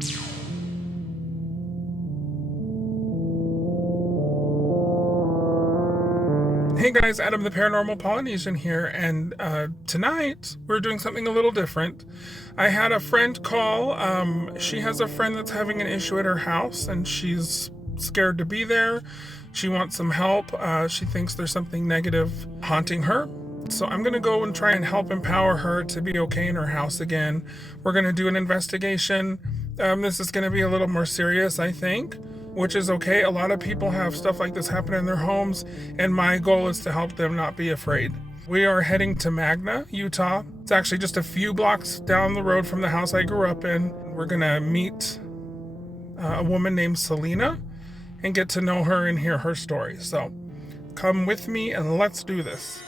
Hey guys, Adam the Paranormal Polynesian here, and tonight we're doing something a little different. I had a friend call. She has a friend that's having an issue at her house, and she's scared to be there. She wants some help. She thinks there's something negative haunting her. So I'm going to go and try and help empower her to be okay in her house again. We're going to do an investigation. This is going to be a little more serious, I think, which is okay. A lot of people have stuff like this happen in their homes, and my goal is to help them not be afraid. We are heading to Magna, Utah. It's actually just a few blocks down the road from the house I grew up in. We're going to meet a woman named Selena and get to know her and hear her story. So come with me and let's do this.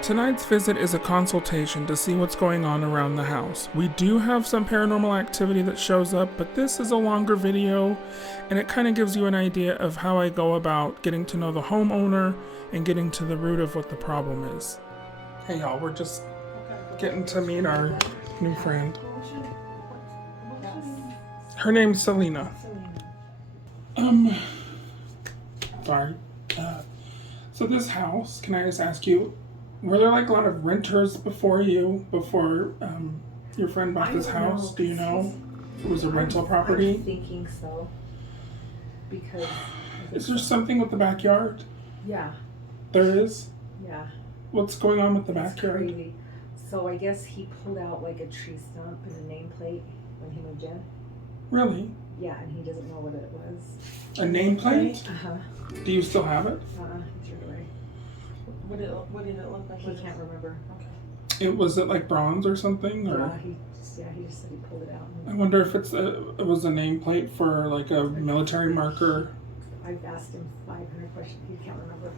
Tonight's visit is a consultation to see what's going on around the house. We do have some paranormal activity that shows up, but this is a longer video, and it kind of gives you an idea of how I go about getting to know the homeowner and getting to the root of what the problem is. Hey y'all, we're just getting to meet our new friend. Her name's Selena. Sorry. So this house, can I just ask you, were there like a lot of renters before your friend bought this house? Do you know? It was a rental property? I'm thinking so. Because... Is there something with the backyard? Yeah. There is? Yeah. What's going on with the It's backyard? crazy. So I guess he pulled out like a tree stump and a nameplate when he moved in. Really? Yeah, and he doesn't know what it was. A nameplate? Uh-huh. Do you still have it? He threw it away. What did it look like? He can't remember. It was it like bronze or something? Or? He just said he pulled it out. I wonder if it was a nameplate for like a military marker. I've asked him 500 questions. He can't remember.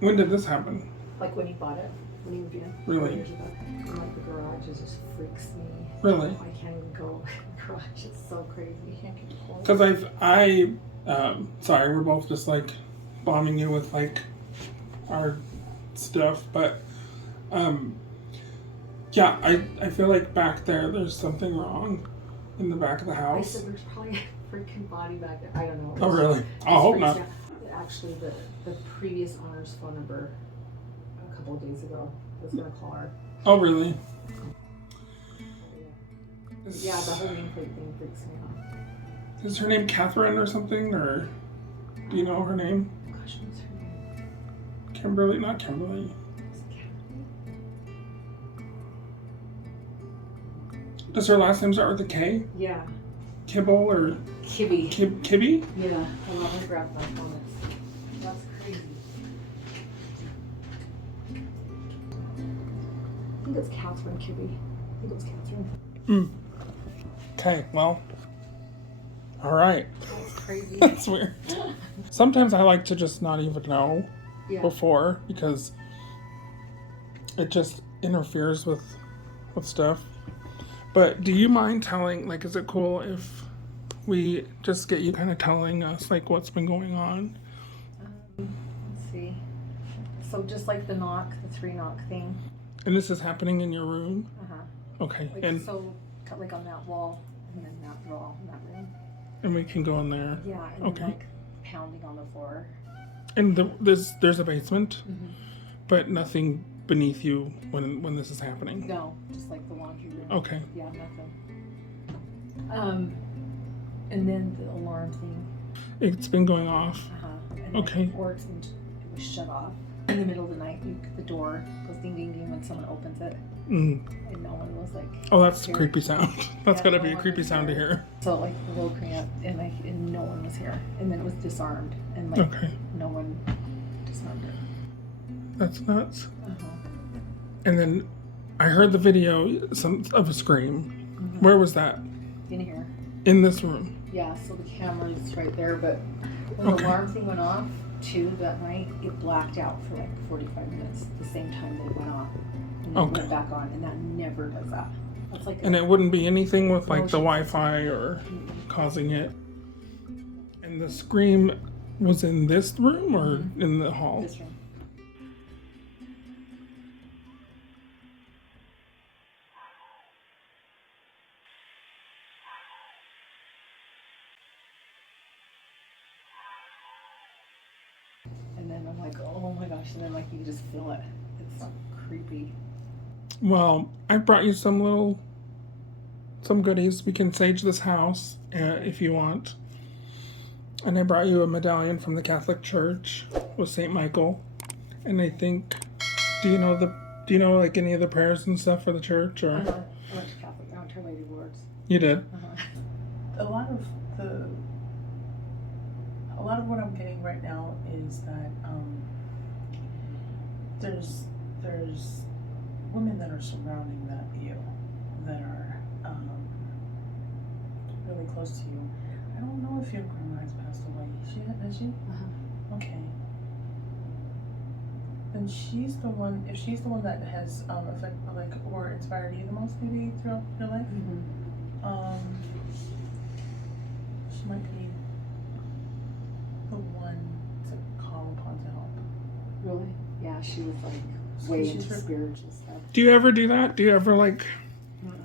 When did this happen? Like when he bought it, when he moved in. Really? 4 years ago. And like the garage just freaks me. Really? I can't even go in the garage. It's so crazy. You can't get cold. Because sorry, we're both just like bombing you with like our stuff, but yeah, I feel like back there's something wrong in the back of the I house. said there's probably a freaking body back there. I don't know. Oh really? I hope not. Actually, the previous owner's phone number a couple of days ago was gonna call her. Oh really? Yeah, the whole nameplate thing freaks me out. Is her name Catherine or something, or do you know her name? Gosh, what's her name? Kimberly, not Kimberly. Is it Kimberly? Does her last name start with a K? Yeah. Kibble or Kibby. Kibby? Yeah. Hold on, let me grab my phone. That's crazy. I think it's Catherine Kibby. I think it was Catherine. Okay, well, all right. That's crazy. That's weird. Sometimes I like to just not even know before, because it just interferes with stuff. But do you mind telling, like, is it cool if we just get you kind of telling us like what's been going on? Let's see. So just like the 3-knock thing. And this is happening in your room? Okay. Like, and so like on that wall and then that wall in that room. And we can go in there. Yeah, and then like pounding on the floor. And there's a basement, but nothing beneath you when this is happening. No, just like the laundry room. Okay. Yeah, nothing. And then the alarm thing. It's been going off. And okay. Or it was shut off in the middle of the night. The door goes ding ding ding when someone opens it. And no one was like. Oh, that's a here. creepy sound. That's gotta No be a creepy sound to hear. So like woke me up and no one was here, and then it was disarmed and like no one disarmed it. That's nuts. And then I heard the video of a scream. Where was that? In here. In this room. Yeah, so the camera's right there, but when the alarm thing went off too that night, it blacked out for like 45 minutes the same time they went off. And then it went back on, and that never does that. That's like and it wouldn't be anything with like the Wi-Fi or causing it. And the scream was in this room or in the hall? This room. And then I'm like, oh my gosh, and then like you just feel it. It's creepy. Well, I brought you some goodies. We can sage this house if you want. And I brought you a medallion from the Catholic Church with Saint Michael. And I think, do you know like any of the prayers and stuff for the church or? I went to Catholic. I went to Our Lady of Lourdes. You did. A lot of what I'm getting right now is that there's women that are surrounding you that are really close to you. I don't know if your grandma has passed away. Has she? Okay. And she's the one. If she's the one that has or inspired you the most, maybe throughout your life, she might be the one to call upon to help. Really? Yeah, she was like way into spiritual stuff. Do you ever do that? Do you ever like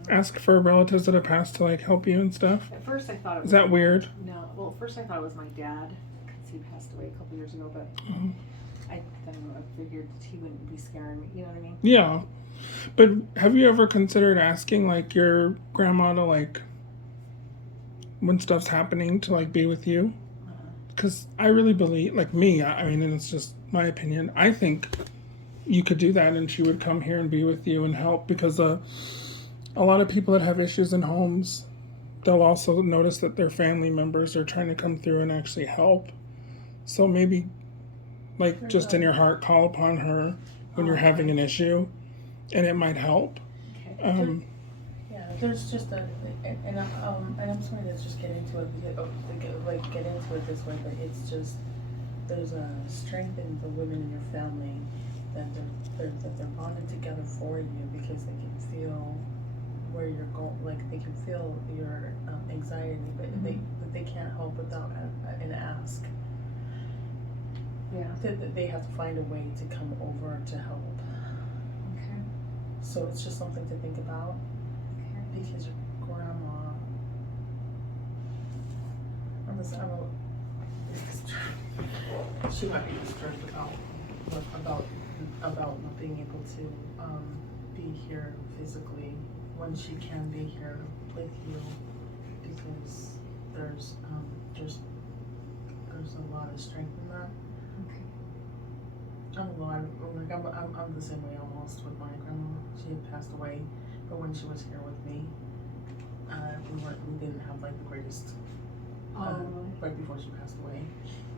ask for relatives that have passed to like help you and stuff? At first I thought it was... Is that weird? No. Well, at first I thought it was my dad, because he passed away a couple years ago, but I figured he wouldn't be scaring me, you know what I mean? Yeah. But have you ever considered asking like your grandma to like, when stuff's happening, to like be with you? Because I really believe, like me, I mean, and it's just my opinion, I think you could do that and she would come here and be with you and help, because a lot of people that have issues in homes, they'll also notice that their family members are trying to come through and actually help. So maybe, like, just in your heart, call upon her when you're having an issue, and it might help. Okay. Yeah, there's just and I'm sorry to just get into it, get into it this way, but it's just, there's a strength in the women in your family that they're bonded together for you, because they can feel where you're going, like they can feel your anxiety, but they can't help without an ask. Yeah. They have to find a way to come over to help. Okay. So it's just something to think about, because your grandma, she might be distressed about not being able to be here physically when she can be here with you, because there's a lot of strength in that. Okay. I'm the same way almost with my grandma. She had passed away, but when she was here with me, we didn't have like the greatest. Right before she passed away,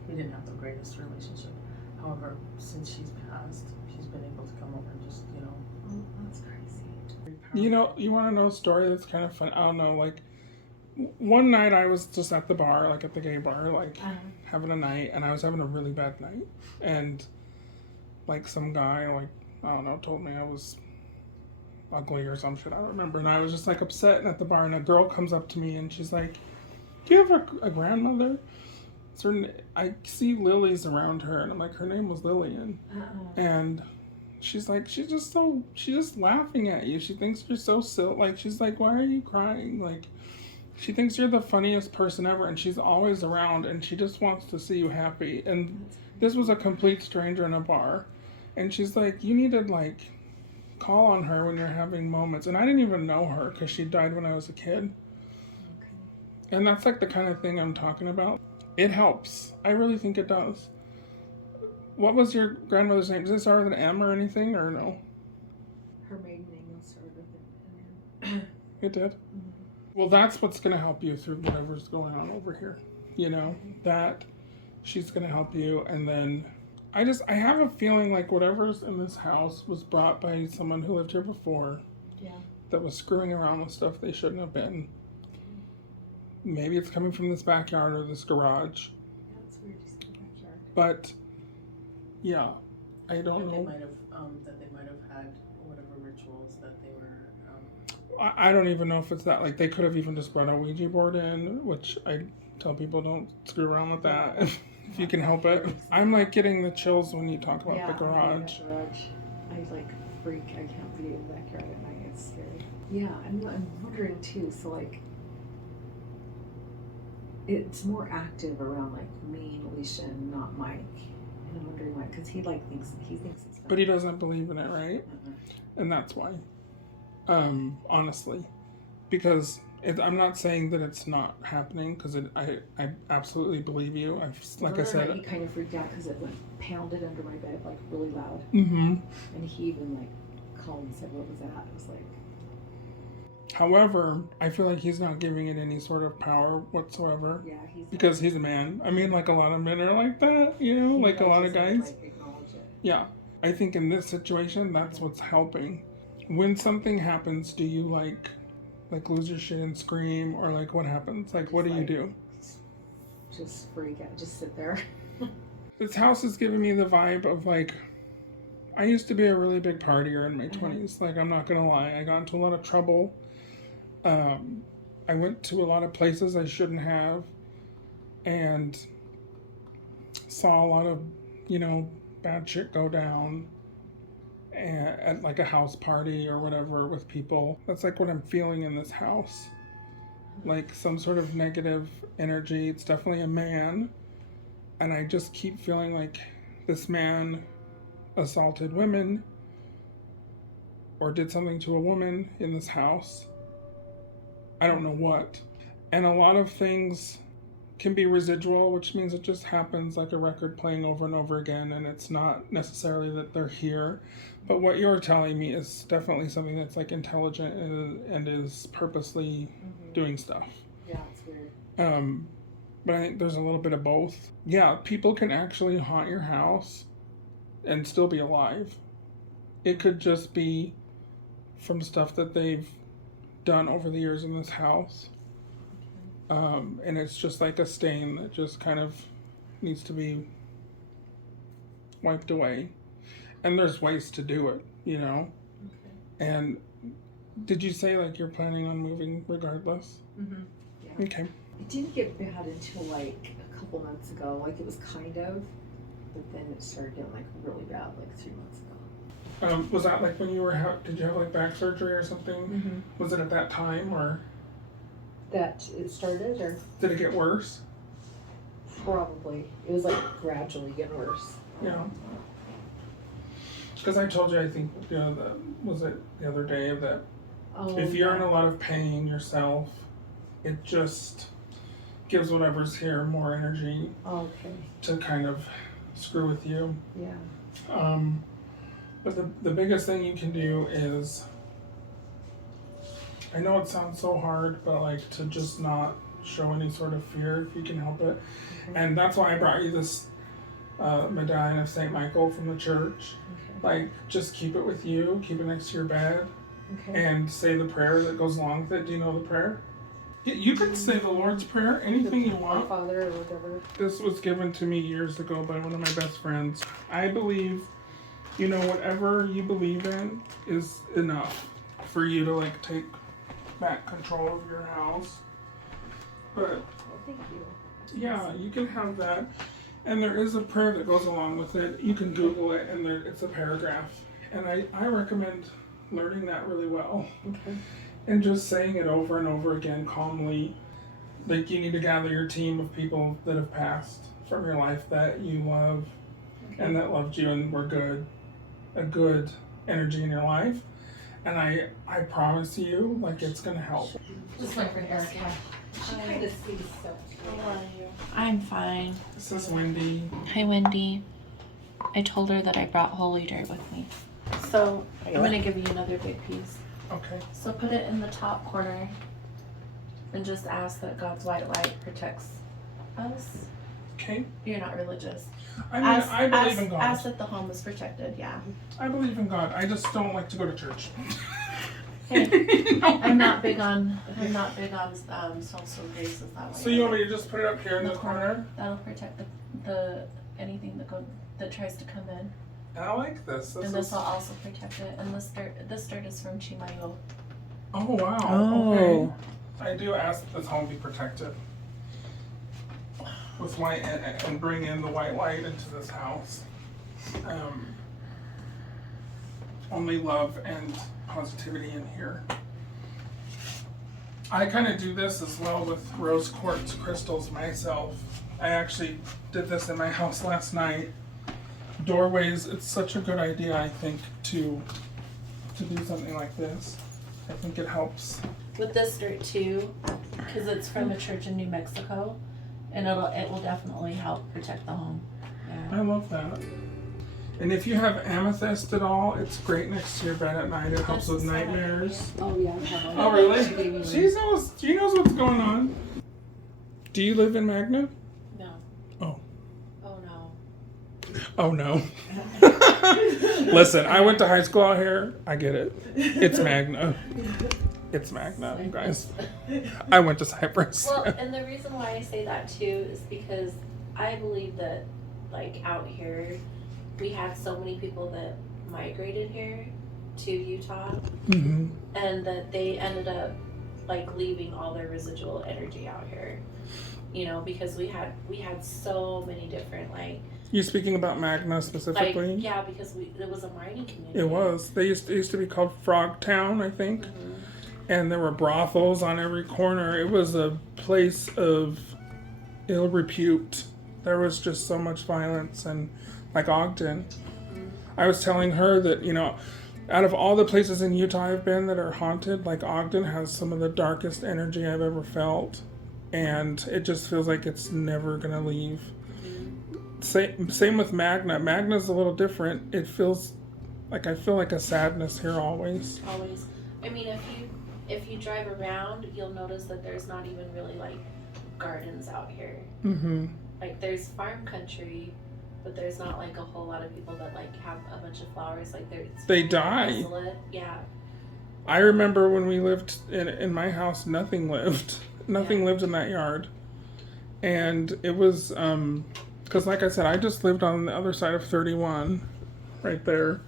we didn't have the greatest relationship. However, since she's passed, she's been able to come over and just, Oh, that's crazy. You know, you want to know a story that's kind of fun? I don't know, like, one night I was just at the bar, like at the gay bar, like having a night, and I was having a really bad night, and like some guy, like, I don't know, told me I was ugly or some shit, I don't remember, and I was just like upset, and at the bar, and a girl comes up to me and she's like, do you have a grandmother? I see lilies around her, and I'm like, her name was Lillian, and she's like, she's just laughing at you. She thinks you're so silly. Like, she's like, why are you crying? Like, she thinks you're the funniest person ever, and she's always around, and she just wants to see you happy. And this was a complete stranger in a bar, and she's like, you need to like call on her when you're having moments. And I didn't even know her because she died when I was a kid. And that's like the kind of thing I'm talking about. It helps. I really think it does. What was your grandmother's name? Does it start with an M or anything, or no? Her maiden name started with an M. It did? Well, that's what's going to help you through whatever's going on over here. You know, that she's going to help you. And then I have a feeling like whatever's in this house was brought by someone who lived here before. Yeah. That was screwing around with stuff they shouldn't have been. Maybe it's coming from this backyard or this garage. Yeah, it's weird to see the backyard. But, yeah, I don't know. They might have had whatever rituals that they were. I don't even know if it's that. Like, they could have even just brought a Ouija board in, which I tell people don't screw around with that. if you can help it. I'm like getting the chills when you talk about the garage. The garage. I like freak. I can't be in the backyard at night. It's scary. Yeah, I'm wondering too. So like, it's more active around like me and Alicia and not Mike. And I'm wondering why, because he thinks it's fun. But he doesn't believe in it, right? Uh-huh. And that's why. Honestly, because I'm not saying that it's not happening, because I absolutely believe you. Like I said, he kind of freaked out because it like pounded under my bed like really loud. Mm-hmm. And he even like called and said, "What was that?" I was like. However, I feel like he's not giving it any sort of power whatsoever. Yeah, because he's a man. I mean, like a lot of men are like that, you know, like a lot of guys. Like, acknowledge it. Yeah, I think in this situation, that's what's helping. When something happens, do you like lose your shit and scream, or like what happens? Like, what do you do? Just freak out. Just sit there. This house is giving me the vibe of like, I used to be a really big partier in my 20s. Like, I'm not gonna lie, I got into a lot of trouble. I went to a lot of places I shouldn't have, and saw a lot of, bad shit go down at like a house party or whatever with people. That's like what I'm feeling in this house. Like some sort of negative energy. It's definitely a man. And I just keep feeling like this man assaulted women or did something to a woman in this house. I don't know what. And a lot of things can be residual, which means it just happens like a record playing over and over again, and it's not necessarily that they're here. But what you're telling me is definitely something that's like intelligent and is purposely doing stuff. Yeah, it's weird. But I think there's a little bit of both. Yeah, people can actually haunt your house and still be alive. It could just be from stuff that they've done over the years in this house. And it's just like a stain that just kind of needs to be wiped away. And there's ways to do it, Okay. And did you say like you're planning on moving regardless? Mm-hmm. Yeah. Okay. It didn't get bad until like a couple months ago. Like it was kind of, but then it started getting like really bad like 3 months ago. Was that like when you were, did you have like back surgery or something? Mm-hmm. Was it at that time, or? That it started, or? Did it get worse? Probably. It was like gradually getting worse. Yeah. Because I told you, I think, was it the other day, that if you're in a lot of pain yourself, it just gives whatever's here more energy to kind of screw with you. Yeah. But the biggest thing you can do is, I know it sounds so hard, but like to just not show any sort of fear if you can help it. Okay. And that's why I brought you this medallion of St. Michael from the church. Okay. Like, just keep it with you, keep it next to your bed, and say the prayer that goes along with it. Do you know the prayer? You can say the Lord's Prayer, anything you want. Father or whatever. This was given to me years ago by one of my best friends. I believe, whatever you believe in is enough for you to like take back control of your house. But thank you. Yeah, you can have that. And there is a prayer that goes along with it. You can Google it, and it's a paragraph. And I recommend learning that really well. Okay. And just saying it over and over again calmly. Like, you need to gather your team of people that have passed from your life that you love and that loved you and were good. A good energy in your life. And I promise you, like, it's going to help. Just like for Erika. She kind of sees so. How are you? I'm fine. This is Wendy. Hi, Wendy. I told her that I brought holy dirt with me. So I'm going to give you another big piece. Okay. So put it in the top corner and just ask that God's white light protects us. Okay. You're not religious. I mean, I believe in God. Ask that the home is protected, yeah. I believe in God. I just don't like to go to church. Hey, I'm not big on social graces that way. So you want me to just put it up here in the corner? That'll protect the anything that tries to come in. I like this. And this will also protect it. And this dirt is from Chimayo. Oh wow. Oh. Okay. I do ask that this home be protected. with white and bring in the white light into this house. Only love and positivity in here. I kind of do this as well with rose quartz crystals myself. I actually did this in my house last night. Doorways, it's such a good idea, I think, to do something like this. I think it helps. With this dirt too, because it's from a church in New Mexico, and it will definitely help protect the home. I love that. And if you have amethyst at all, it's great next to your bed at night. It helps with nightmares. Oh yeah, I have one. Oh really? She gave me one. She knows what's going on. Do you live in Magna? No. Oh. Oh no. Oh no. Listen, I went to high school out here. I get it. It's Magna. It's Magna, you guys. I went to Cyprus. Well, and the reason why I say that too is because I believe that, like, out here, we had so many people that migrated here to Utah, Mm-hmm. and that they ended up, like, leaving all their residual energy out here. You know, because we had so many different, like, You speaking about Magna specifically? yeah, because it was a mining community. It was. It used to be called Frog Town, I think. Mm-hmm. And there were brothels on every corner. It was a place of ill repute. There was just so much violence, and like Ogden. Mm-hmm. I was telling her that, you know, out of all the places in Utah I've been that are haunted, like Ogden has some of the darkest energy I've ever felt. And it just feels like it's never going to leave. Same with Magna. Magna's a little different. It feels like I feel like a sadness here always. Always. I mean, if you drive around, you'll notice that there's not even really, like, gardens out here. Mm-hmm. Like, there's farm country, but there's not, like, a whole lot of people that, like, have a bunch of flowers. Like, They die. Desolate. Yeah. I remember when we lived in my house, nothing lived. Nothing lived in that yard. And it was, because like I said, I just lived on the other side of 31, right there.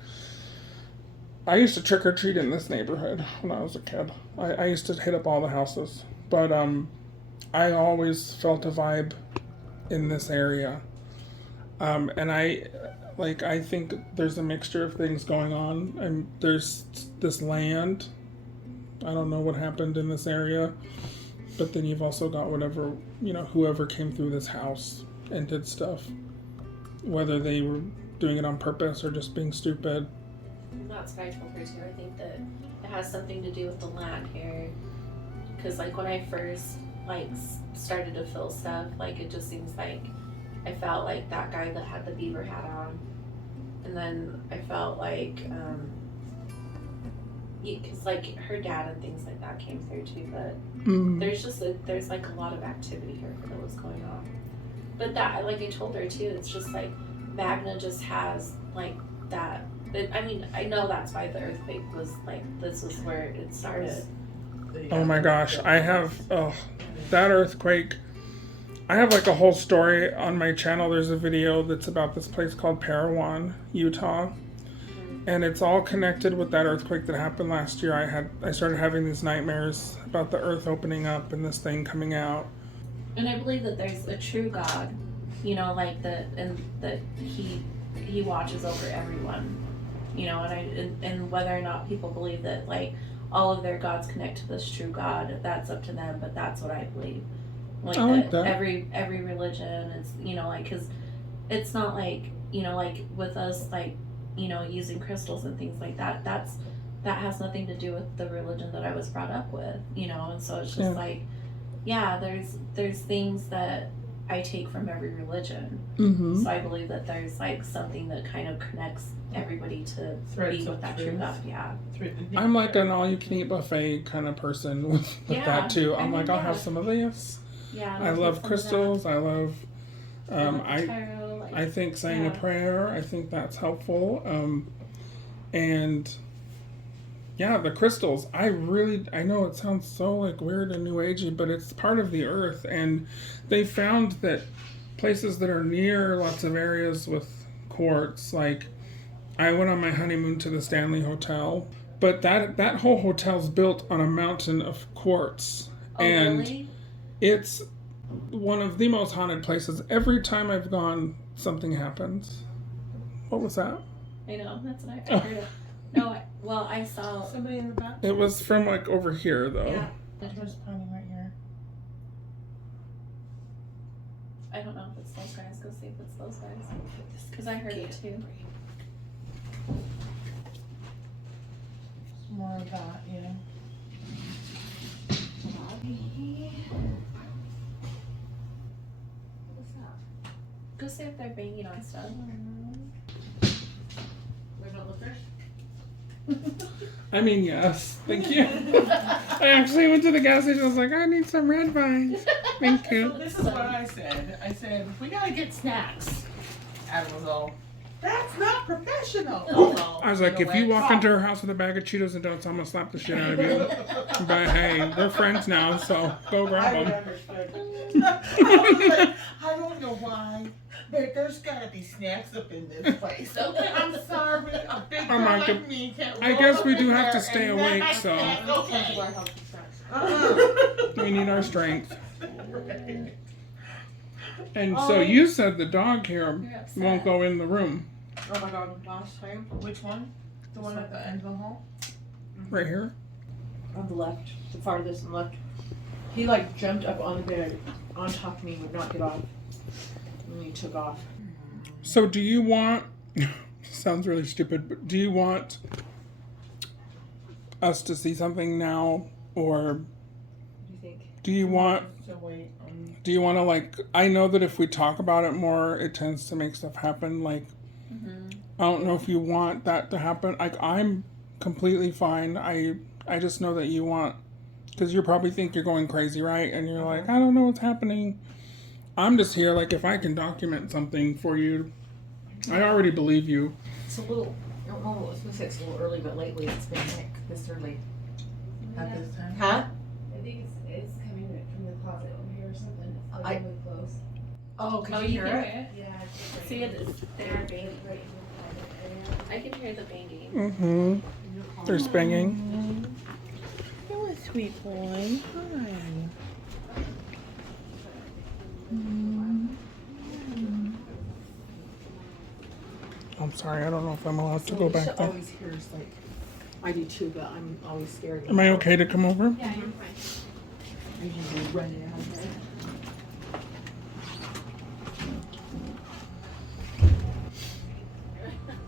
I used to trick or treat in this neighborhood when I was a kid. I used to hit up all the houses. But I always felt a vibe in this area. And I think there's a mixture of things going on. And there's this land. I don't know what happened in this area. But then you've also got whatever, you know, whoever came through this house and did stuff. Whether they were doing it on purpose or just being stupid. That's what I told her too. I think that it has something to do with the land here. Because, like, when I first, like, started to feel stuff, like, it just seems like I felt like that guy that had the beaver hat on. And then I felt like, because, like, her dad and things like that came through too. But there's like a lot of activity here that was going on. But that, like I told her too, it's just like Magna just has, like, that. I mean, I know that's why the earthquake was, like, this is where it started. Oh my gosh, I have, that earthquake. I have, like, a whole story on my channel. There's a video that's about this place called PAROWAN, Utah. And it's all connected with that earthquake that happened last year. I started having these nightmares about the earth opening up and this thing coming out. And I believe that there's a true God, you know, like that he watches over everyone, you know, and whether or not people believe that, like, all of their gods connect to this true God, that's up to them. But that's what I believe. Like, I like that that. every religion is, you know, like, because it's not like, you know, like with us, like, you know, using crystals and things like that, that has nothing to do with the religion that I was brought up with, you know. And so it's just like, yeah, there's things that I take from every religion. Mm-hmm. So I believe that there's, like, something that kind of connects everybody to be with that true God. Yeah. I'm like an all-you-can-eat buffet kind of person with that too. I'm like, I'll have some of this. Yeah. I love crystals. I love, tarot, like, I think saying a prayer, I think that's helpful. And yeah, the crystals, I know it sounds so, like, weird and new agey, but it's part of the earth. And they found that places that are near lots of areas with quartz, like, I went on my honeymoon to the Stanley Hotel, but that whole hotel's built on a mountain of quartz. Oh, and really? it's one of the most haunted places. Every time I've gone, something happens. What was that? I know, that's what I heard it. No, I saw. Somebody in the back? It was from like over here though. Yeah. There's pounding right here. I don't know if it's those guys. Go see if it's those guys. Because I heard it too. More of that, yeah. What's that? Go see if they're banging on stuff. We're not lookers? I mean, yes. Thank you. I actually went to the gas station. I was like, I need some red vines. Thank you. So this is what I said. I said, we gotta get snacks. Adam was all, that's not professional. I was like, if you walk into her house with a bag of Cheetos and donuts, I'm gonna slap the shit out of you. But hey, we're friends now, so go grab I would them. understand. I was like, I don't know why, but there's gotta be snacks up in this place. Okay, I'm sorry. A big girl like, like me can't I roll guess up we in do have there to stay and awake, not so have okay. we need our strength. Right. And so you said the dog here You're upset. won't go in the room. Oh my god, last time? Which one? The one at the end of the hall? Right here. On the left, the farthest and left. He like jumped up on the bed, on top of me, would not get off. And he took off. So do you want, sounds really stupid, but do you want us to see something now, or What do you think? do you want, So wait, do you want to like, I know that if we talk about it more, it tends to make stuff happen. Like, I don't know if you want that to happen. Like, I'm completely fine. I just know that you want, because you probably think you're going crazy, right? And you're like, I don't know what's happening. I'm just here, like, if I can document something for you, I already believe you. It's a little, I don't know, I was gonna say it's a little early, but lately it's been like this early. at this time? Huh? I think it's coming from the closet over here or something. It's I- like really close. Oh, can Oh, you you hear can it? hear it? Yeah. It's right See, it's They're there. banging right in the closet area. I can hear the banging. Mm-hmm. There's banging. You're a sweet boy. Hi. I'm sorry, I don't know if I'm allowed to go Alicia back there. always hears like, I do too, but I'm always scared. Am I okay to come over? Yeah, you're fine. I usually run out of there.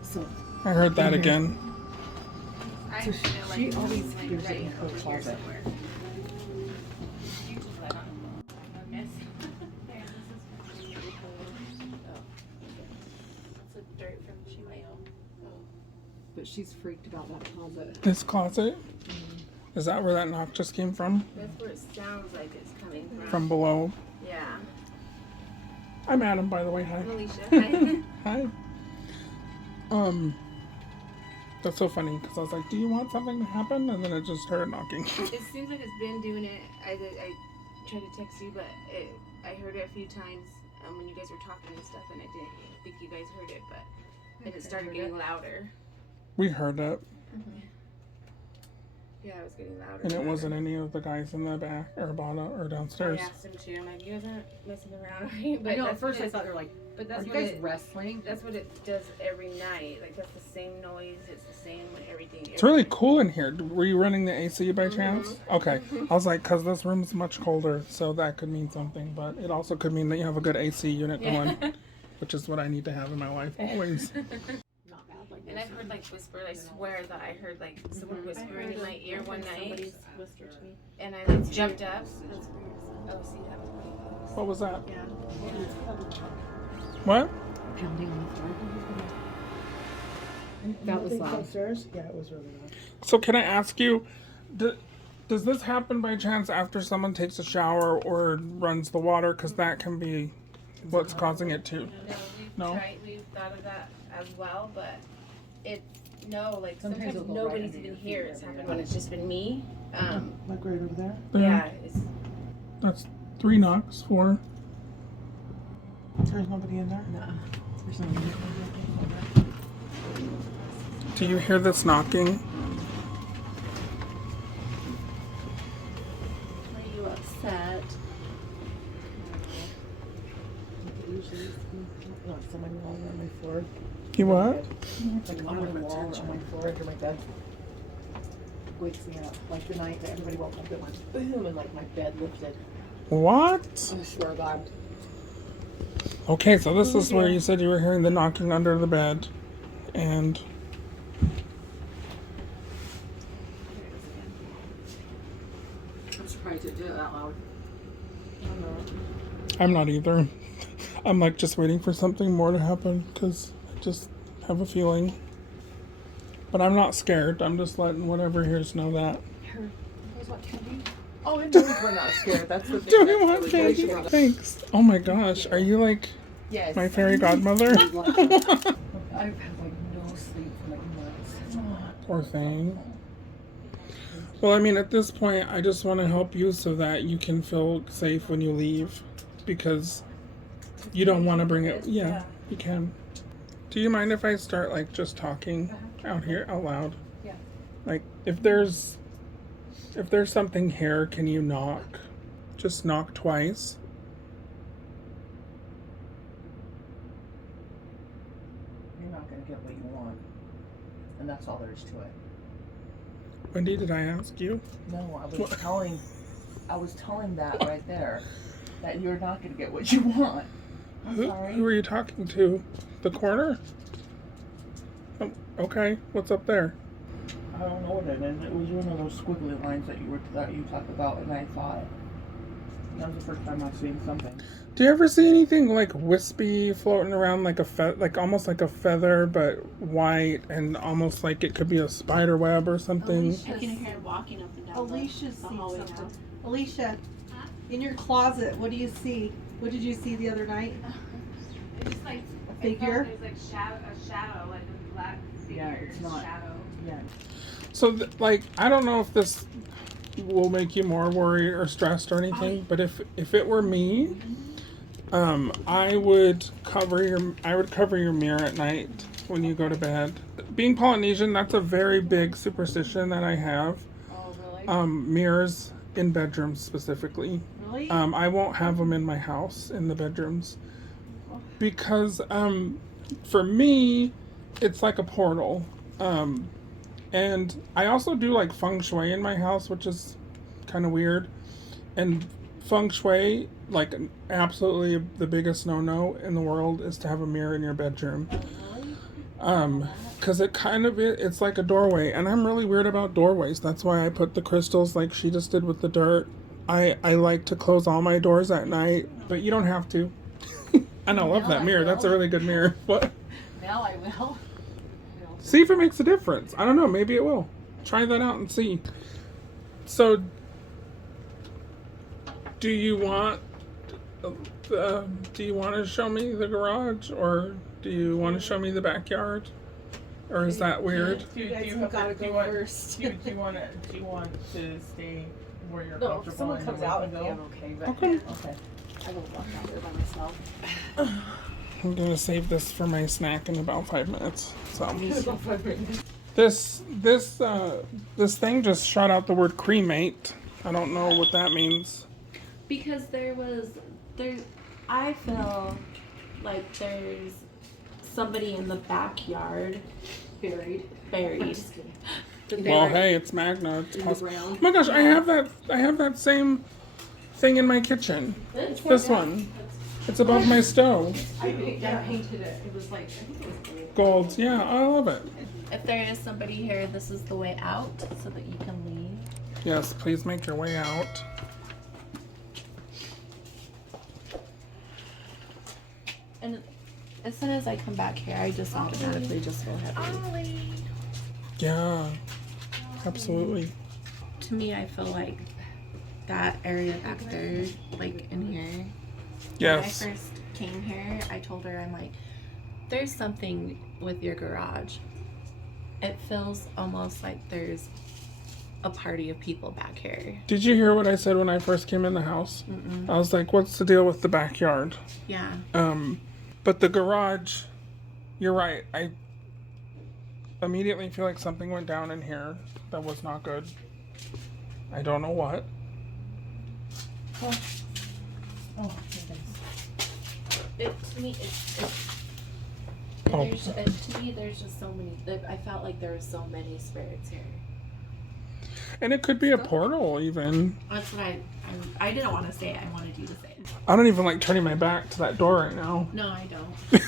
So, I heard that again. I so feel like she it's always like hears it right in her over here closet. somewhere. You just let on a miss. There, this is It's a dirt from Chimayo. But she's freaked about that closet. This closet? Is that where that knock just came from? That's where it sounds like it's coming from. From below? Yeah. I'm Adam, by the way. Hi. Alicia, hi. Hi. That's so funny because I was like, do you want something to happen? And then it just started knocking. It seems like it's been doing it. I tried to text you, but I heard it a few times when you guys were talking and stuff, and I didn't think you guys heard it, but then it started getting louder. We heard it, Yeah, it was getting louder. and it wasn't any of the guys in the back or bottom or I downstairs. asked him to. I'm like, you guys aren't messing around, right? I know, at that's first what I it- thought they were like, But are that's you what guys it. wrestling? That's what it does every night. Like that's the same noise. It's the same everything. It's really cool in here. Were you running the AC by chance? Okay. I was like, because this room's much colder, so that could mean something. But it also could mean that you have a good AC unit going, which is what I need to have in my life always. Not bad like And this. I've heard like whispers. I swear that I heard like someone whispering in my ear one night, Somebody's whispered to me. and I like jumped up. Oh, see that was pretty close. What was that? Yeah. What? Pounding on the floor. That was loud. Upstairs? Yeah, it was really loud. So can I ask you, does this happen by chance after someone takes a shower or runs the water? Because that can be what's causing it too. No, No? we've thought of that as well, but like Sometimes sometimes it'll go right nobody's under even your here. feet It's or happened your when it's just been me. Like right over there? Yeah, it's That's 3 knocks, 4. There's nobody in there? Nuh-uh. There's nobody. Do you hear this knocking? Are you upset? Somebody walling on my floor. You what? Like on the wall on my floor under my bed. Wakes me up. Like the night that everybody woke up, it went boom, and like my bed lifted. What? I swear to God. Okay, so this is where you said you were hearing the knocking under the bed, and I'm surprised it did it that loud. I'm not either. I'm like just waiting for something more to happen because I just have a feeling. But I'm not scared. I'm just letting whatever hears know that. Here, you guys want candy? Oh, it knows we're not scared. That's the thing. Do we That's want really candy? good. Thanks. Oh my gosh, are you like Yes. my fairy godmother? I've had like no sleep for like months. Poor thing. Well, I mean, at this point, I just want to help you so that you can feel safe when you leave, because you don't want to bring it. Yeah, you can. Do you mind if I start like just talking out here out loud? Yeah. Like if there's something here, can you knock? Just knock twice. You're not gonna get what you want, and that's all there is to it. Wendy, did I ask you? No, I was telling that right there, that you're not gonna get what you want. I'm Who sorry. are you talking to? The corner? Oh, okay. What's up there? I don't know what it is. It was one of those squiggly lines that you talked about, and I thought that was the first time I've seen something. Do you ever see anything like wispy floating around like almost like a feather, but white and almost like it could be a spider web or something? I can hear her walking up and down Alicia's the seen hallway now. something. Alicia, in your closet, what do you see? What did you see the other night? It's just like A figure? There's like a shadow, like a black figure. Yeah, it's not- shadow. Yeah. So, like, I don't know if this will make you more worried or stressed or anything, but if it were me, I would cover your mirror at night when you go to bed. Being Polynesian, that's a very big superstition that I have. Oh, really? Mirrors in bedrooms specifically. Really? I won't have them in my house in the bedrooms because for me, it's like a portal. And I also do like feng shui in my house, which is kind of weird. And feng shui, like absolutely the biggest no-no in the world is to have a mirror in your bedroom. Because it's like a doorway, and I'm really weird about doorways. That's why I put the crystals like she just did with the dirt. I like to close all my doors at night, but you don't have to. And I love that mirror. That's a really good mirror. What? Now I will. See if it makes a difference. I don't know. Maybe it will. Try that out and see. So, do you want to show me the garage, or do you want to show me the backyard, or is that weird? Do you want to stay where you're No, comfortable? if someone and comes then out, we I'm can go? okay, but Okay. Okay. I will walk out there by myself. I'm gonna save this for my snack in about 5 minutes. So About 5 minutes. this thing just shot out the word cremate. I don't know what that means. Because I feel like there's somebody in the backyard Buried. buried. Well, hey, it's Magna. It's In the possible. ground. Oh my gosh, I have that same thing in my kitchen. This one. It's above my stove. I painted it. It was like, I think it was gold. Gold. Yeah, I love it. If there is somebody here, this is the way out so that you can leave. Yes, please make your way out. And as soon as I come back here, I just automatically just go ahead and leave. Yeah, absolutely. To me, I feel like that area back there, like in here. Yes. When I first came here, I told her, I'm like, there's something with your garage. It feels almost like there's a party of people back here. Did you hear what I said when I first came in the house? Mm-mm. I was like, what's the deal with the backyard? Yeah. But the garage, you're right. I immediately feel like something went down in here that was not good. I don't know what. Oh, goodness. To me, Oh. there's just so many. I felt like there were so many spirits here. And it could be a portal, even. That's what I didn't want to say it. I wanted you to say it. I don't even like turning my back to that door right now. No, I don't.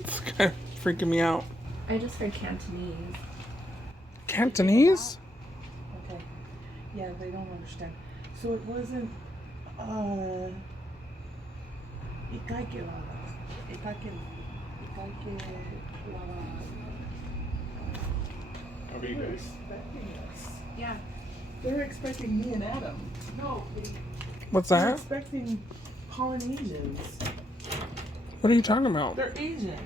It's kind of freaking me out. I just heard Cantonese. Cantonese? Okay. Yeah, they don't understand. So it wasn't How are you guys? expecting us. Yeah. They're expecting me and Adam. No, What's they're that? expecting Polynesians. What are you talking about? They're Asian.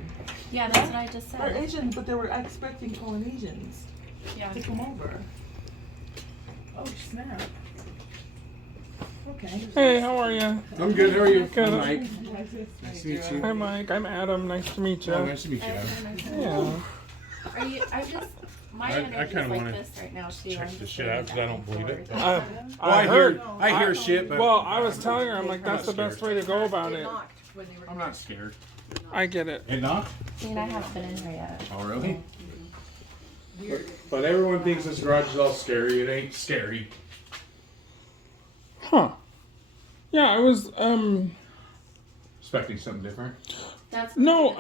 Yeah, that's what I just They're said. Asian, but they were expecting Polynesians Yeah. to come over. Oh snap. Okay. Hey, how are you? I'm good. How are you? Good. I'm Mike. Nice to meet you. Hi, Mike. I'm Adam. Nice to meet you. Oh, nice to meet you. Adam. Yeah. Are you? I just. My I energy's kinda like wanna this right now too. check I'm this just shit going out 'cause I don't back and believe it. forth. I heard. I hear shit, but Well, I was telling her, I'm like, that's the not best way to go about it. I'm not scared. I get it. It knocked? I mean, I haven't been in here yet. Oh, really? But everyone thinks this garage is all scary. It ain't scary. Huh. Yeah, I was, Expecting something different. That's no,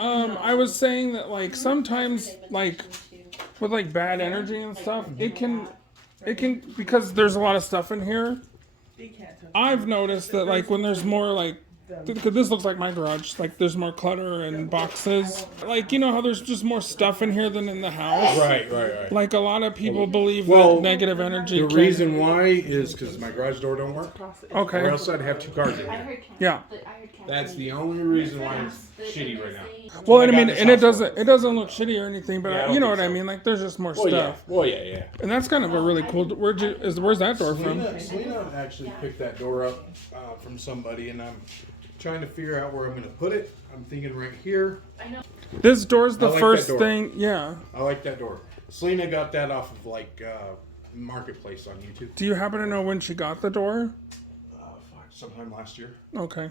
I was saying that, like, sometimes, like, with, like, bad energy and stuff, it can, because there's a lot of stuff in here, They can't touch I've noticed that, like, when there's more, like, because this looks like my garage, like, there's more clutter and boxes. Like, you know how there's just more stuff in here than in the house? Right. Like, a lot of people believe Well, that negative energy The can... reason why is because my garage door don't work. Or Okay. else I'd have two cars in I here. heard. Yeah. That's the only reason why it's shitty right now. Well, I and I got mean, this and it house doesn't look shitty or anything, but Yeah, I don't you know think what I so. mean. Like, there's just more Well, stuff, yeah. and that's kind of a really cool. Where's that door from? Selena actually picked that door up from somebody, and I'm trying to figure out where I'm going to put it. I'm thinking right here. This door's the I like first that door. thing. Yeah. I like that door. Selena got that off of like Marketplace on YouTube. Do you happen to know when she got the door? Sometime last year. Okay.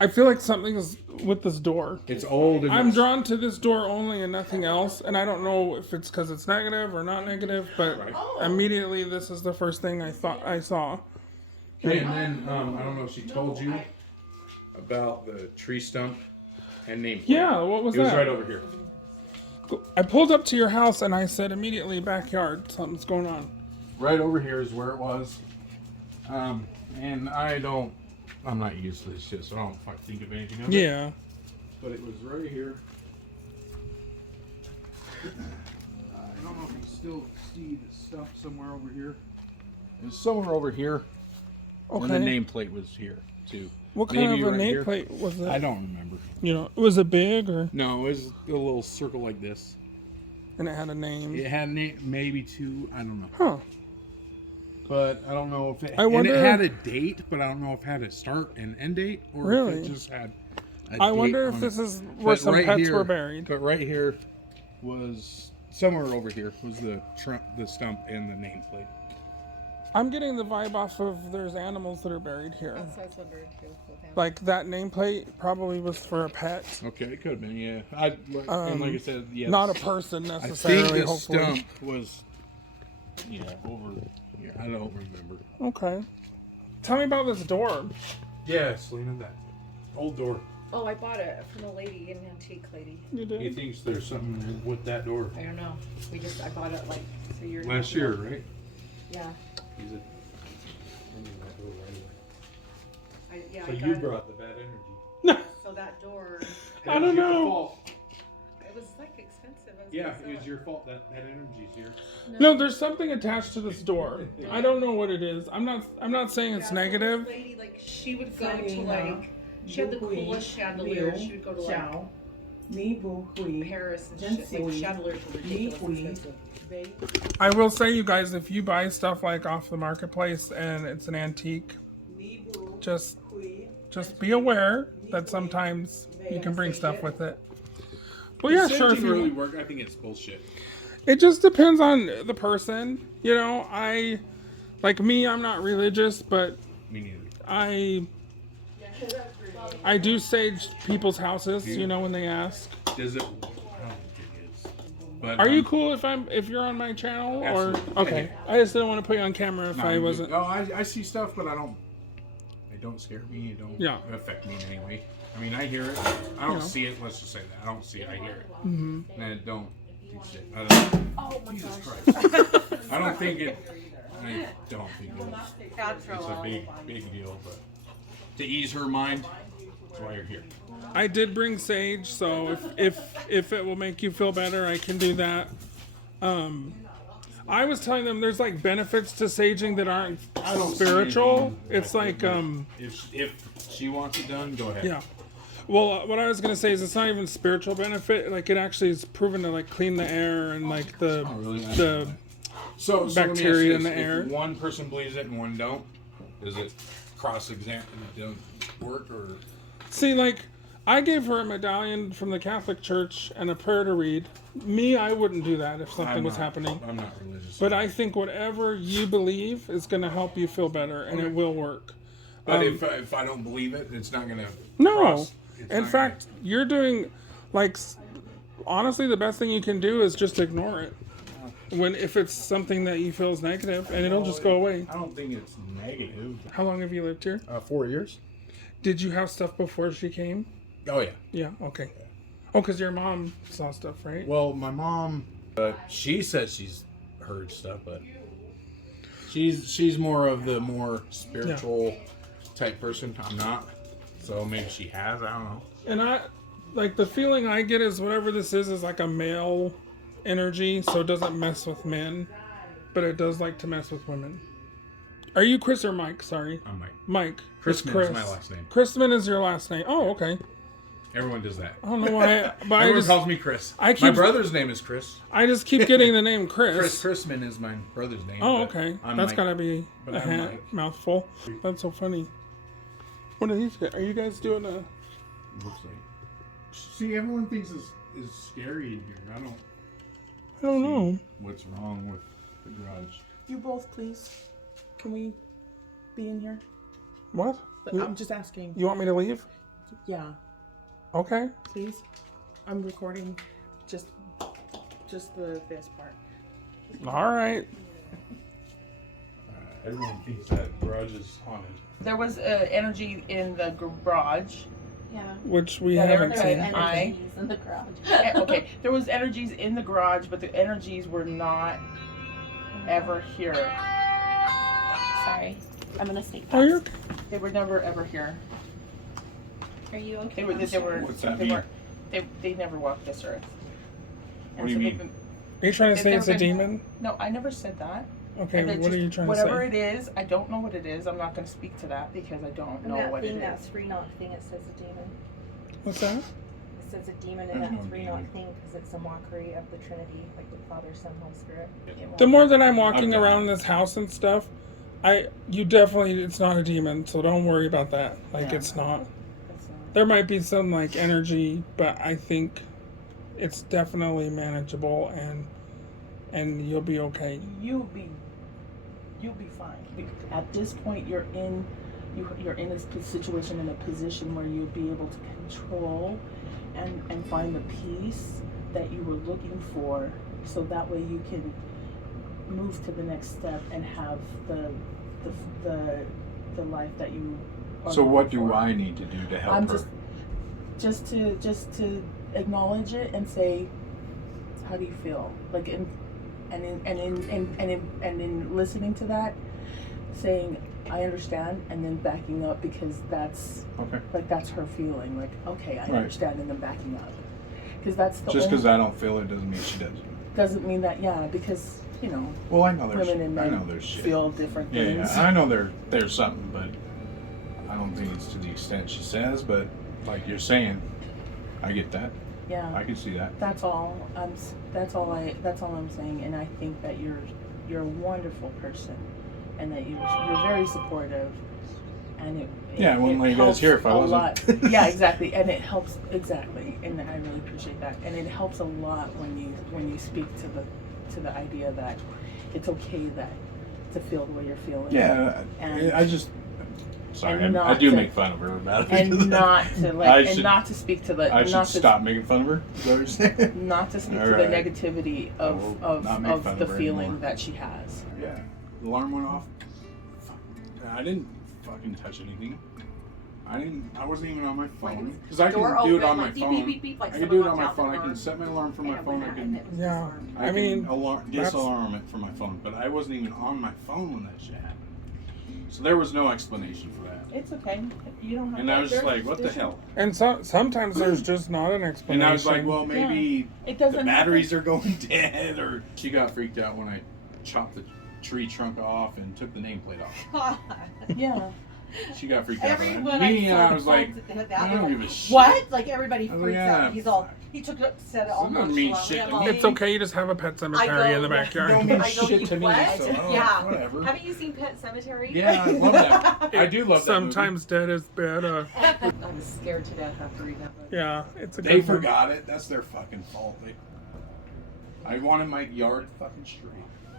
I feel like something is with this door. It's old. And I'm drawn to this door only and nothing else, and I don't know if it's because it's negative or not negative, but Right. immediately this is the first thing I thought I saw. Okay, and then I don't know if she told you about the tree stump and name plate. Yeah, what was It was that? right over here. I pulled up to your house and I said immediately, backyard, something's going on. Right over here is where it was. And I'm not used to this shit, so I don't think of anything of it. Yeah. But it was right here. I don't know if you still see the stuff somewhere over here. It was somewhere over here. Okay. And the nameplate was here too. What kind Maybe of a right here. nameplate was that? I don't remember. You know, was it big or? No, it was a little circle like this. And it had a name. It had maybe two. I don't know. Huh. But I don't know if it. I wonder- And it had a date, but I don't know if it had a start and end date, or if Really? it just had. I wonder if on this it. is where But some right pets here- were buried. But right here was somewhere over here was the stump and the nameplate. I'm getting the vibe off of there's animals that are buried here. That's what I was wondering too. with him. Like that nameplate probably was for a pet, Okay, it could have been, yeah. And like I said, yeah. not a person I necessarily. think the hopefully. stump was, over here. I don't remember. Okay. Tell me about this door. Yeah, Selena, that old door. Oh, I bought it from a lady, an antique lady. You He did. thinks there's something with that door. I don't know. I bought it like 3 years Last ago. year, right? Yeah. He's a. Yeah, So I you got brought the bad energy. it. So that door, I don't It was your know. fault. it was like expensive. I was Yeah, gonna it sell was your fault that energy's here. No, there's something attached to this door. I don't know what it is. I'm not saying it's negative. This lady, like, she would go to Selena, like, she had the Bukui, coolest chandelier. Liu, She would go to like Xiao, Ni Bu Hui, Paris and shit. Like, Jinsui, chandeliers were ridiculous Hui, expensive. Bei, I will say, you guys, if you buy stuff like off the marketplace and it's an antique, Ni Bu just Hui. be aware that sometimes you can bring stuff with it. Well, yeah, sure. If Doesn't really you, work. I think it's bullshit. it just depends on the person. You know, like me, I'm not religious, but Me neither. I I do sage people's houses, you know, when they ask. Does it? I don't think it is. But Are you cool if you're on my channel or Absolutely. okay? I just didn't want to put you on camera if I wasn't. No, I see stuff, but I don't. It don't scare me. It don't affect me in any way. I mean, I hear it. I don't see it. Let's just say that I don't see it. I hear it, and it don't do shit. I don't. Oh my Jesus gosh. Christ. I don't think it. I don't think it's a big deal, but to ease her mind, that's why you're here. I did bring sage, so if it will make you feel better, I can do that. I was telling them there's like benefits to saging that aren't I don't see spiritual. anything It's like if she wants it done, go ahead. yeah. Well, what I was gonna say is it's not even spiritual benefit. Like it actually is proven to like clean the air and like the Oh, really? the So let me ask you bacteria in this. the air. If one person believes it and one don't, does it cross-examine and it don't work, or? See, like, I gave her a medallion from the Catholic Church and a prayer to read. Me, I wouldn't do that if something was happening. I'm not religious. But I think whatever you believe is going to help you feel better, and it will work. But if I don't believe it, it's not gonna. No. In fact, you're doing, like, honestly, the best thing you can do is just ignore it. If it's something that you feel is negative, and it'll just go away. I don't think it's negative. How long have you lived here? 4 years. Did you have stuff before she came? Oh yeah. Yeah, okay. Oh, because your mom saw stuff, right? Well, my mom, she says she's heard stuff, but she's more of the more spiritual type person. I'm not, so maybe she has. I don't know. And like the feeling I get is whatever this is like a male energy, so it doesn't mess with men, but it does like to mess with women. Are you Chris or Mike? Sorry. I'm Mike. Mike. Chrisman Chris. is my last name. Chrisman is your last name. Oh, okay. Everyone does that. I don't know why, but Everyone calls me Chris. I My brother's name is Chris. I just keep getting the name Chris. Chrisman is my brother's name. Oh, but okay. I'm That's Mike. gotta be But a I'm Mike. mouthful. That's so funny. What are these guys? Are you guys doing a? Looks like. See, everyone thinks is scary in here. I don't know. what's wrong with the garage. You both, please. Can we be in here? What? I'm just asking. You want me to leave? Yeah, Okay. please. I'm recording just this part. All right. Everyone thinks that garage is haunted. There was energy in the garage. Yeah. Which we That haven't Erika seen. and I- Energies in the garage. Okay, there was energies in the garage, but the energies were not ever here. Sorry. I'm gonna sneak Oh, past. you're. They were never ever here. Are you okay? They were. They were. What's that they mean? were. They never walked this earth. What do you mean? they've been- Are you trying to say They've it's a been- demon? No, I never said that. Okay. And What it's are just- you trying to Whatever say? it is, I don't know what it is. I'm not going to speak to that because I don't know that what thing, it that is. three knot thing, it says a demon. What's that? It says a demon in There's that no three knot demon. thing because it's a mockery of the Trinity, like the Father, Son, Holy Spirit. The more that I'm walking Okay. around this house and stuff, you definitely, it's not a demon, so don't worry about that. Like, Yeah. it's not. It's, There might be some, like, energy, but I think it's definitely manageable and you'll be okay. you'll be fine. At this point, you're in a situation, in a position where you'll be able to control and find the peace that you were looking for, so that way you can move to the next step and have the life that you are So what looking do for. I need to do to help I'm her? just to acknowledge it and say, how do you feel? Like in listening to that, saying I understand, and then backing up, because that's Okay. like that's her feeling. Like, okay, I Right. understand, and then backing up, because that's the Just only, because I don't feel it doesn't mean she does. doesn't mean that because Well, I know there's. women and I men know there's shit. feel different Yeah, things. yeah, I know there's something, but I don't think it's to the extent she says. But like you're saying, I get that. Yeah. I can see that. That's all. That's all I'm saying, and I think that you're a wonderful person, and that you're very supportive, and it Yeah, I wouldn't let you guys helps hear if I a wasn't. lot. Yeah, exactly, and it helps exactly, and I really appreciate that, and it helps a lot when you speak to the idea that it's okay to feel the way you're feeling. Yeah, And- I just Sorry, And I not do to- make fun of her about it. and not to like, I and should- not to speak to the, I should not to stop making fun of her. Is that what you're saying? not to speak All to right. the negativity I will not make of fun the of her feeling anymore. that she has. Yeah. The alarm went off. Fuck. I didn't fucking touch anything. I wasn't even on my phone. Because I can Door do it open, on my like, beep, phone. beep, beep, beep, like I can someone do it on walked my out the phone. I door. can set my alarm for my And I phone. went I out and can it was Yeah. disarmed. I mean, can that's- disalarm it from my phone, but I wasn't even on my phone when that shit happened. So there was no explanation for that. It's okay. You don't have And to, I was just there's- like, what the there's- hell? And sometimes there's just not an explanation. And I was like, well, maybe It the doesn't batteries are going dead, or she got freaked out when I chopped the tree trunk off and took the nameplate off. Yeah. She got freaked out. Everyone Me, I I was like, I don't give a shit. what? Like everybody I was freaks like, out. yeah, He's all, he took it up, said it all Doesn't mean nonchalant. shit to I'm all, me. It's okay, you just have a pet cemetery in the backyard. Don't mean I go, shit "You to me, what?" so I don't- Yeah. whatever. Haven't you seen Pet Cemetery? Yeah, I love that. I do love that Sometimes dead is better. I was scared to death after reading that book. Yeah, it's a movie. They good one. forgot it. That's their fucking fault. I wanted my yard fucking straight.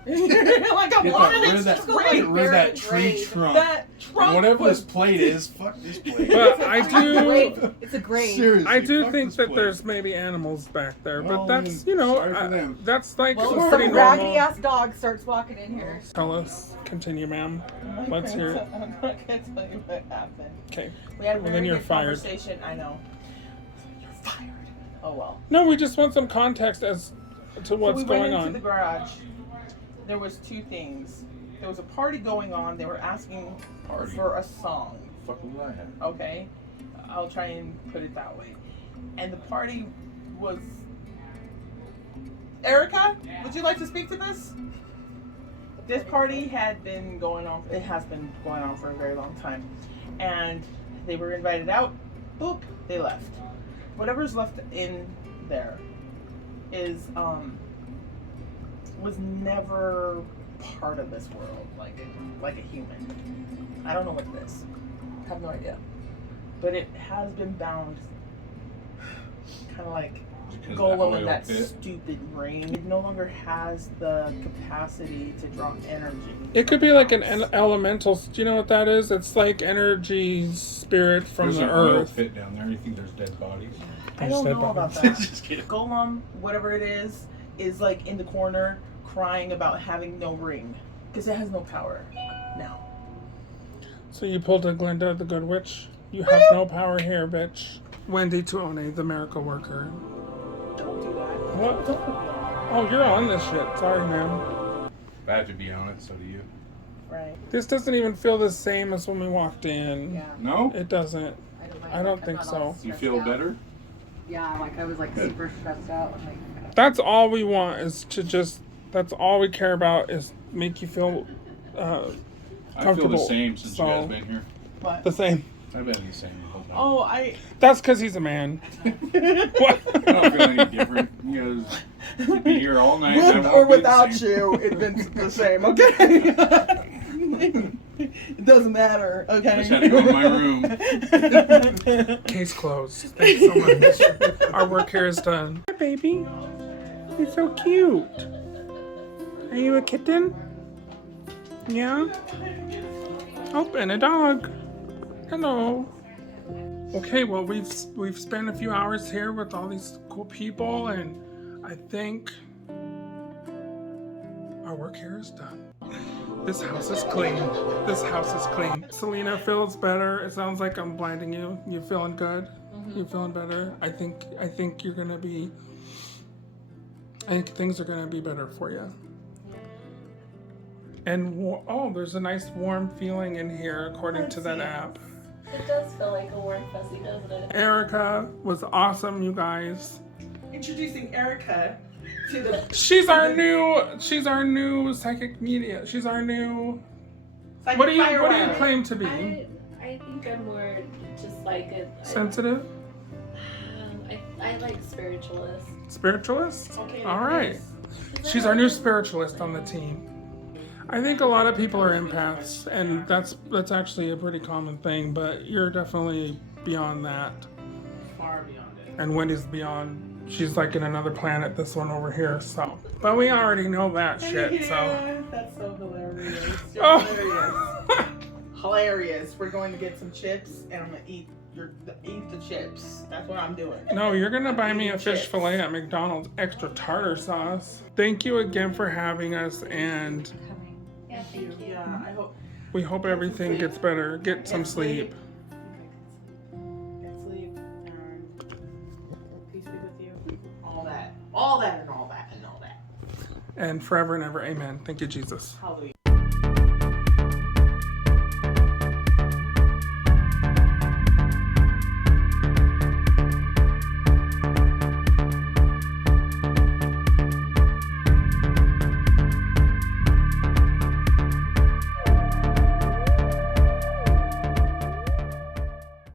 like I Get wanted rid it of that, to get rid of that tree grade. trunk. That trunk And whatever was this plate is, fuck this plate. But I It's a do, grade. It's a grade. Seriously, I do fuck think this that plate. there's maybe animals back there, Well, but that's, you know, sorry for them. that's like well, pretty some normal. raggedy ass dog starts walking in here. Tell us, continue, ma'am. Let's hear it. I'm not gonna tell you what happened. Okay. We had a Well, very then you're good fired. conversation. I know. You're fired. Oh well. No, we just want some context as to what's so we going went into on. the garage. There was two things. There was a party going on. They were asking Party. for a song. Fuck was I have? Okay, I'll try and put it that way. And the party was. Erika, would you like to speak to this? This party had been going on. It has been going on for a very long time, and they were invited out. Boop, they left. Whatever's left in there is was never part of this world like a human. I don't know what it is. I have no idea. But it has been bound kind of like Because Golem oil in that pit. stupid ring. It no longer has the capacity to draw energy. It could be like an elemental. Do you know what that is? It's like energy spirit from There's the an oil earth. pit down there. You think there's dead bodies? I don't Dead know about bodies. that. Just kidding. Golem, whatever it is like in the corner crying about having no ring because it has no power now. So you pulled a Glinda, the good witch. You have no power here, bitch. Wendy Tuone, the miracle worker. Don't do that. What? Don't put me on. Oh, you're on this shit. Sorry, ma'am. If I have to be on it, so do you. Right. This doesn't even feel the same as when we walked in. Yeah. No? It doesn't. like I don't I'm think not so. all You stressed feel out. better? Yeah, like I was like Good. super stressed out. I'm like, That's all we want is to just. That's all we care about is make you feel I feel the comfortable. same since So- you guys been here. What? the same. I've been the same the whole time. Oh, I. That's because he's a man. What? I don't feel any different. You guys could be here all night. and I With or won't be the without same. you, it's been the same, okay? It doesn't matter, okay? I just had to go in my room. Case closed. Thanks so much. Our work here is done. Hi, baby. You're so cute. Are you a kitten? Yeah? Oh, and a dog. Hello. Okay, well, we've spent a few hours here with all these cool people, and I think our work here is done. This house is clean. This house is clean. Selena feels better. It sounds like I'm blinding you. You feeling good? You feeling better? I think you're gonna be. I think things are gonna be better for you. And oh, there's a nice warm feeling in here according to that app. It does feel like a warm fuzzy, doesn't it? Erica was awesome, you guys. Introducing Erika to the She's our new psychic media. She's our new. What do you claim to be? I think I'm more just like Sensitive? I like spiritualists. Spiritualist? Okay, All right. Is She's that our new spiritualist on the team. I think a lot of people are empaths, and that's actually a pretty common thing, but you're definitely beyond that. far beyond it. And Wendy's beyond. She's like in another planet, this one over here, so. But we already know that shit, so. That's so hilarious. You're Oh. hilarious. hilarious. We're going to get some chips, and I'm gonna eat the chips. That's what I'm doing. No, you're gonna buy me a eating fish chips. fillet at McDonald's, extra tartar sauce. Thank you again for having us, and Yeah, thank you. Yeah, I hope. we hope everything gets better. Get some sleep. Get sleep, and peace be with you. All that, and all that. And forever and ever, amen. Thank you, Jesus. Hallelujah.